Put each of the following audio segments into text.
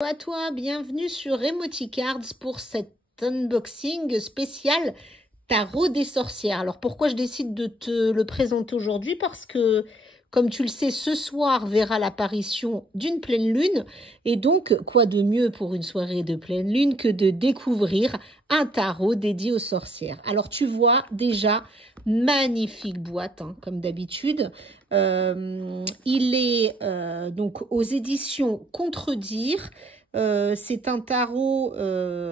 Bonjour à toi, bienvenue sur Emoticards pour cet unboxing spécial Tarot des sorcières. Alors pourquoi je décide de te le présenter aujourd'hui? Parce que, comme tu le sais, ce soir verra l'apparition d'une pleine lune. Et donc, quoi de mieux pour une soirée de pleine lune que de découvrir un tarot dédié aux sorcières. Alors tu vois déjà, magnifique boîte, hein, comme d'habitude. Il est donc aux éditions Contredire. C'est un tarot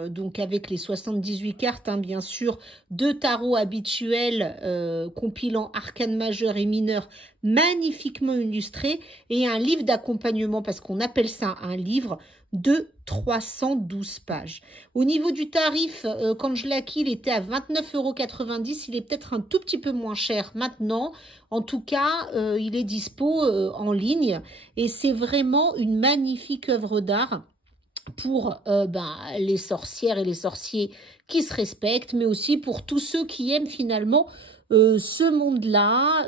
donc avec les 78 cartes, hein, bien sûr, deux tarots habituels compilant arcanes majeures et mineures magnifiquement illustrés et un livre d'accompagnement, parce qu'on appelle ça un livre, de 312 pages. Au niveau du tarif, quand je l'ai acquis, il était à 29,90 €. Il est peut-être un tout petit peu moins cher maintenant. En tout cas, il est dispo en ligne et c'est vraiment une magnifique œuvre d'art pour les sorcières et les sorciers qui se respectent, mais aussi pour tous ceux qui aiment finalement ce monde-là.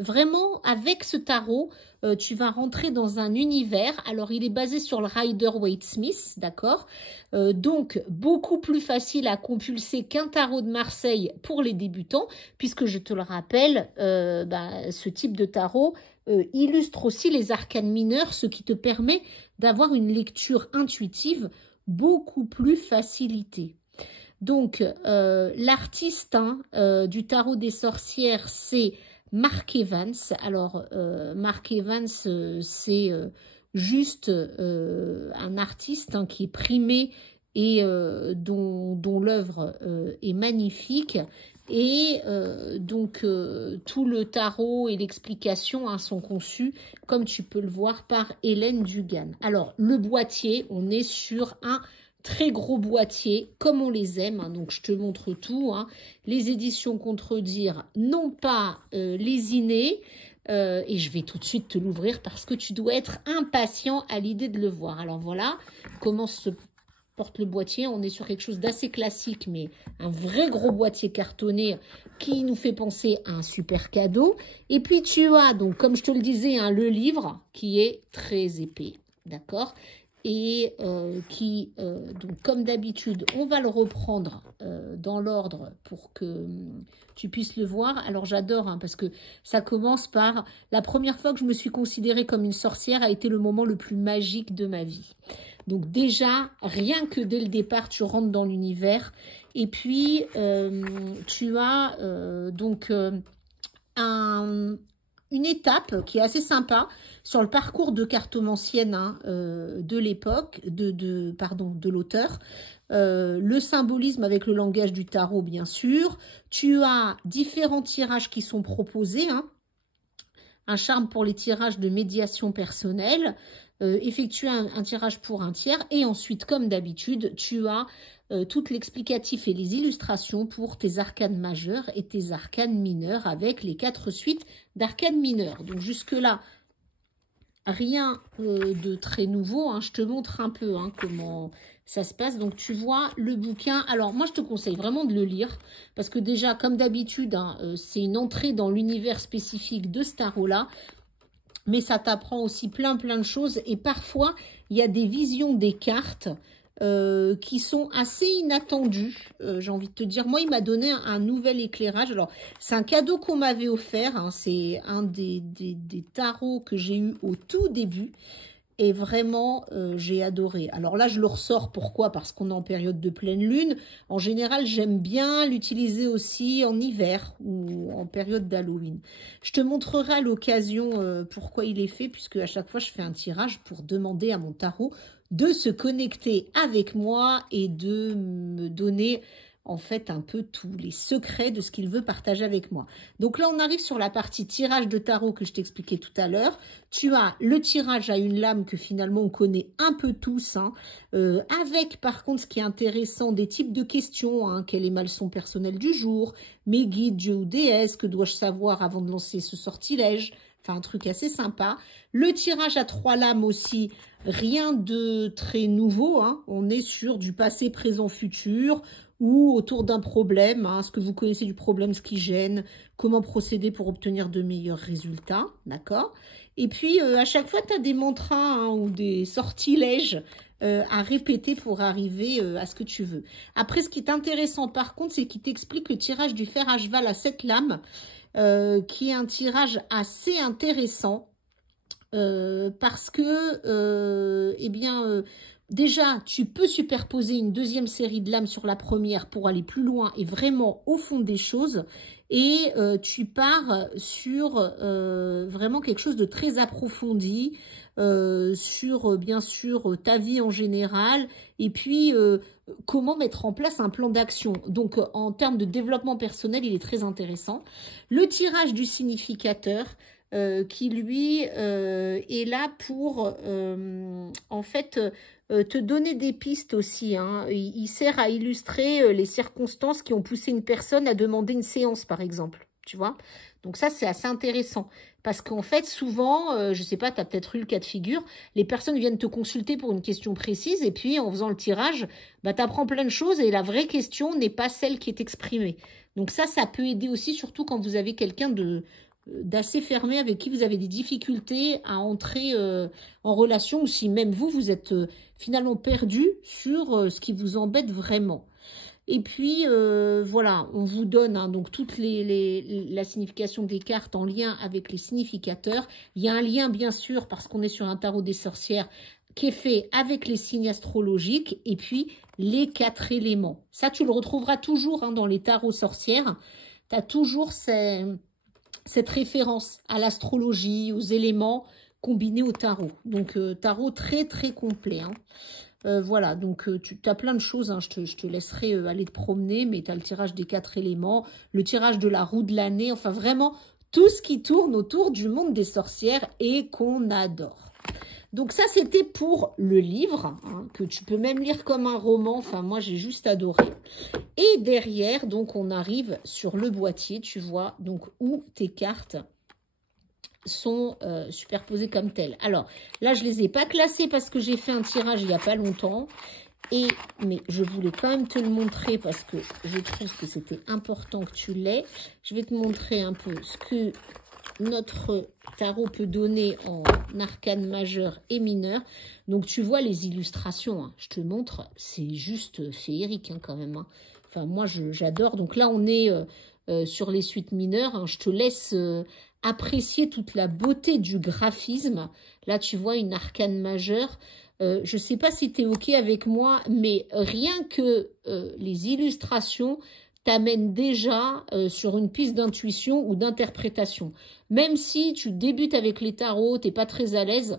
Vraiment, avec ce tarot, tu vas rentrer dans un univers. Alors, il est basé sur le Rider-Waite-Smith, d'accord? Donc, beaucoup plus facile à compulser qu'un tarot de Marseille pour les débutants, puisque je te le rappelle, ce type de tarot illustre aussi les arcanes mineures, ce qui te permet d'avoir une lecture intuitive beaucoup plus facilitée. Donc, l'artiste du tarot des sorcières, c'est Mark Evans. Alors, Mark Evans, c'est juste un artiste qui est primé et dont l'œuvre est magnifique. Et tout le tarot et l'explication sont conçus, comme tu peux le voir, par Hélène Dugan. Alors, le boîtier, on est sur un très gros boîtier, comme on les aime, hein, donc je te montre tout. Hein. Les éditions Contredire n'ont pas lésiné, et je vais tout de suite te l'ouvrir parce que tu dois être impatient à l'idée de le voir. Alors voilà comment se porte le boîtier. On est sur quelque chose d'assez classique, mais un vrai gros boîtier cartonné qui nous fait penser à un super cadeau. Et puis tu as, donc comme je te le disais, hein, le livre qui est très épais, d'accord ? Et donc comme d'habitude, on va le reprendre dans l'ordre pour que tu puisses le voir. Alors j'adore, hein, parce que ça commence par la première fois que je me suis considérée comme une sorcière a été le moment le plus magique de ma vie. Donc déjà, rien que dès le départ, tu rentres dans l'univers. Et puis, tu as une étape qui est assez sympa sur le parcours de cartomancienne de l'époque, de l'auteur. Le symbolisme avec le langage du tarot, bien sûr. Tu as différents tirages qui sont proposés. Un charme pour les tirages de médiation personnelle. Effectuer un tirage pour un tiers. Et ensuite, comme d'habitude, tu as tout l'explicatif et les illustrations pour tes arcanes majeures et tes arcanes mineures avec les 4 suites d'arcanes mineures. Donc jusque-là, rien de très nouveau. Hein. Je te montre un peu comment ça se passe. Donc tu vois le bouquin. Alors moi, je te conseille vraiment de le lire parce que déjà, comme d'habitude, c'est une entrée dans l'univers spécifique de ce tarot-là. Mais ça t'apprend aussi plein de choses. Et parfois, il y a des visions des cartes qui sont assez inattendues. J'ai envie de te dire, moi, il m'a donné un nouvel éclairage. Alors, c'est un cadeau qu'on m'avait offert. Hein, c'est un des tarots que j'ai eu au tout début. Et vraiment, j'ai adoré. Alors là, je le ressors. Pourquoi? Parce qu'on est en période de pleine lune. En général, j'aime bien l'utiliser aussi en hiver ou en période d'Halloween. Je te montrerai à l'occasion pourquoi il est fait, puisque à chaque fois, je fais un tirage pour demander à mon tarot de se connecter avec moi et de me donner en fait un peu tous les secrets de ce qu'il veut partager avec moi. Donc là, on arrive sur la partie tirage de tarot que je t'expliquais tout à l'heure. Tu as le tirage à une lame que finalement on connaît un peu tous, avec par contre ce qui est intéressant, des types de questions, quel est ma leçon personnelle du jour, mes guides, dieu ou déesse, que dois-je savoir avant de lancer ce sortilège, enfin un truc assez sympa. Le tirage à 3 lames aussi, rien de très nouveau, on est sur du passé, présent, futur, ou autour d'un problème, hein, ce que vous connaissez du problème, ce qui gêne, comment procéder pour obtenir de meilleurs résultats, d'accord? Et puis, à chaque fois, tu as des mantras hein, ou des sortilèges à répéter pour arriver à ce que tu veux. Après, ce qui est intéressant, par contre, c'est qu'il t'explique le tirage du fer à cheval à 7 lames, qui est un tirage assez intéressant, parce que, eh bien, déjà, tu peux superposer une deuxième série de lames sur la première pour aller plus loin et vraiment au fond des choses. Et tu pars sur vraiment quelque chose de très approfondi, sur bien sûr ta vie en général et puis comment mettre en place un plan d'action. Donc en termes de développement personnel, il est très intéressant. Le tirage du significateur, qui lui est là pour en fait te donner des pistes aussi. Hein. Il sert à illustrer les circonstances qui ont poussé une personne à demander une séance par exemple. Tu vois? Donc ça c'est assez intéressant. Parce qu'en fait souvent, je sais pas, tu as peut-être eu le cas de figure, les personnes viennent te consulter pour une question précise et puis en faisant le tirage, bah, tu apprends plein de choses et la vraie question n'est pas celle qui est exprimée. Donc ça peut aider aussi, surtout quand vous avez quelqu'un d'assez fermé avec qui vous avez des difficultés à entrer en relation ou si même vous êtes finalement perdu sur ce qui vous embête vraiment. Et puis, voilà, on vous donne hein, donc toute la signification des cartes en lien avec les significateurs. Il y a un lien, bien sûr, parce qu'on est sur un tarot des sorcières, qui est fait avec les signes astrologiques et puis les 4 éléments. Ça, tu le retrouveras toujours hein, dans les tarots sorcières. Tu as toujours cette référence à l'astrologie, aux éléments combinés au tarot. Donc, tarot très, très complet. Hein. Voilà, donc tu as plein de choses. Hein. Je te laisserai aller te promener, mais tu as le tirage des 4 éléments, le tirage de la roue de l'année. Enfin, vraiment, tout ce qui tourne autour du monde des sorcières et qu'on adore. Donc ça, c'était pour le livre, hein, que tu peux même lire comme un roman. Enfin, moi, j'ai juste adoré. Et derrière, donc, on arrive sur le boîtier, tu vois, donc où tes cartes sont superposées comme telles. Alors, là, je les ai pas classées parce que j'ai fait un tirage il n'y a pas longtemps. Mais je voulais quand même te le montrer parce que je trouve que c'était important que tu l'aies. Je vais te montrer un peu ce que notre tarot peut donner en arcane majeur et mineur. Donc, tu vois les illustrations. Hein. Je te montre, c'est juste féerique hein, quand même. Hein. Enfin, moi, j'adore. Donc là, on est sur les suites mineures. Hein. Je te laisse apprécier toute la beauté du graphisme. Là, tu vois une arcane majeure. Je ne sais pas si tu es OK avec moi, mais rien que les illustrations t'amènent déjà sur une piste d'intuition ou d'interprétation. Même si tu débutes avec les tarots, tu n'es pas très à l'aise,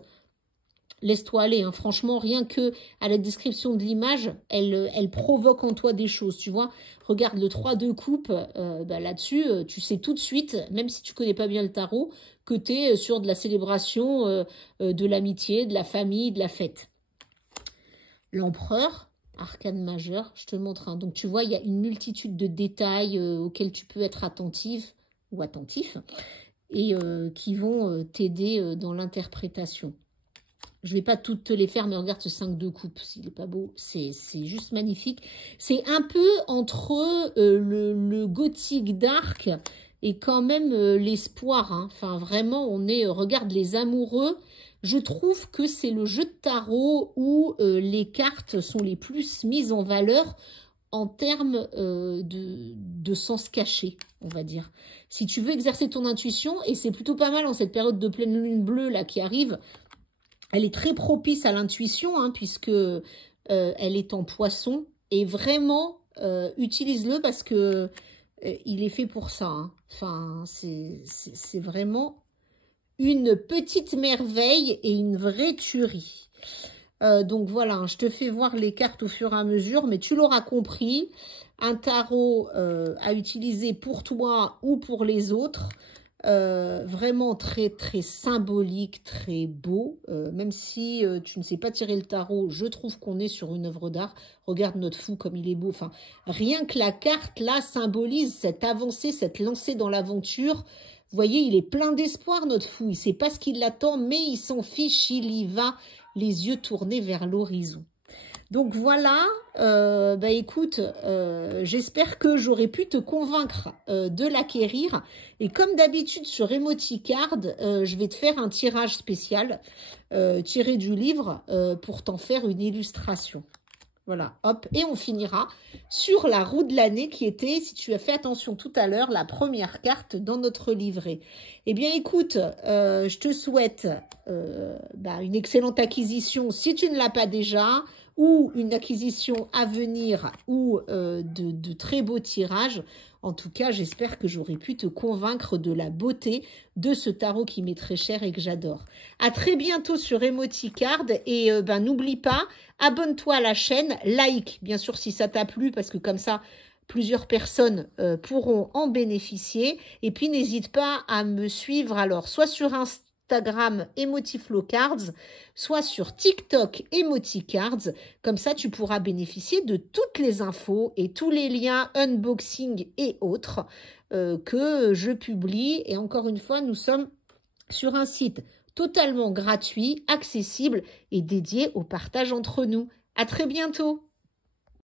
laisse-toi aller. Hein. Franchement, rien que à la description de l'image, elle provoque en toi des choses. Tu vois, regarde le 3 de coupe, bah, là-dessus, tu sais tout de suite, même si tu connais pas bien le tarot, que tu es sur de la célébration de l'amitié, de la famille, de la fête. L'empereur, arcane majeur, je te montre. Hein. Donc, tu vois, il y a une multitude de détails auxquels tu peux être attentive ou attentif et qui vont t'aider dans l'interprétation. Je ne vais pas toutes te les faire, mais regarde ce 5 de coupe, s'il n'est pas beau, c'est juste magnifique. C'est un peu entre le gothique dark et quand même l'espoir. Hein. Enfin, vraiment, on est, regarde les amoureux. Je trouve que c'est le jeu de tarot où les cartes sont les plus mises en valeur en termes de sens caché, on va dire. Si tu veux exercer ton intuition, et c'est plutôt pas mal en cette période de pleine lune bleue là qui arrive, elle est très propice à l'intuition, hein, puisque elle est en poisson. Et vraiment, utilise-le parce que il est fait pour ça. Hein. Enfin, c'est vraiment une petite merveille et une vraie tuerie. Donc voilà, hein, je te fais voir les cartes au fur et à mesure, mais tu l'auras compris, un tarot à utiliser pour toi ou pour les autres. Vraiment très très symbolique, très beau, même si tu ne sais pas tirer le tarot, je trouve qu'on est sur une œuvre d'art. Regarde notre fou comme il est beau, enfin rien que la carte là symbolise cette avancée, cette lancée dans l'aventure. Vous voyez, il est plein d'espoir notre fou, il ne sait pas ce qui l'attend mais il s'en fiche, il y va, les yeux tournés vers l'horizon. Donc voilà, bah écoute, j'espère que j'aurai pu te convaincre de l'acquérir. Et comme d'habitude sur Emoticard, je vais te faire un tirage spécial tiré du livre pour t'en faire une illustration. Voilà, hop, et on finira sur la roue de l'année qui était, si tu as fait attention tout à l'heure, la première carte dans notre livret. Eh bien, écoute, je te souhaite une excellente acquisition si tu ne l'as pas déjà, ou une acquisition à venir, ou de très beaux tirages. En tout cas, j'espère que j'aurai pu te convaincre de la beauté de ce tarot qui m'est très cher et que j'adore. À très bientôt sur Emoticard et n'oublie pas, abonne-toi à la chaîne, like bien sûr si ça t'a plu parce que comme ça, plusieurs personnes pourront en bénéficier. Et puis n'hésite pas à me suivre alors soit sur Instagram Emotiflowcards, soit sur TikTok Emoticards. Comme ça, tu pourras bénéficier de toutes les infos et tous les liens unboxing et autres que je publie. Et encore une fois, nous sommes sur un site totalement gratuit, accessible et dédié au partage entre nous. À très bientôt!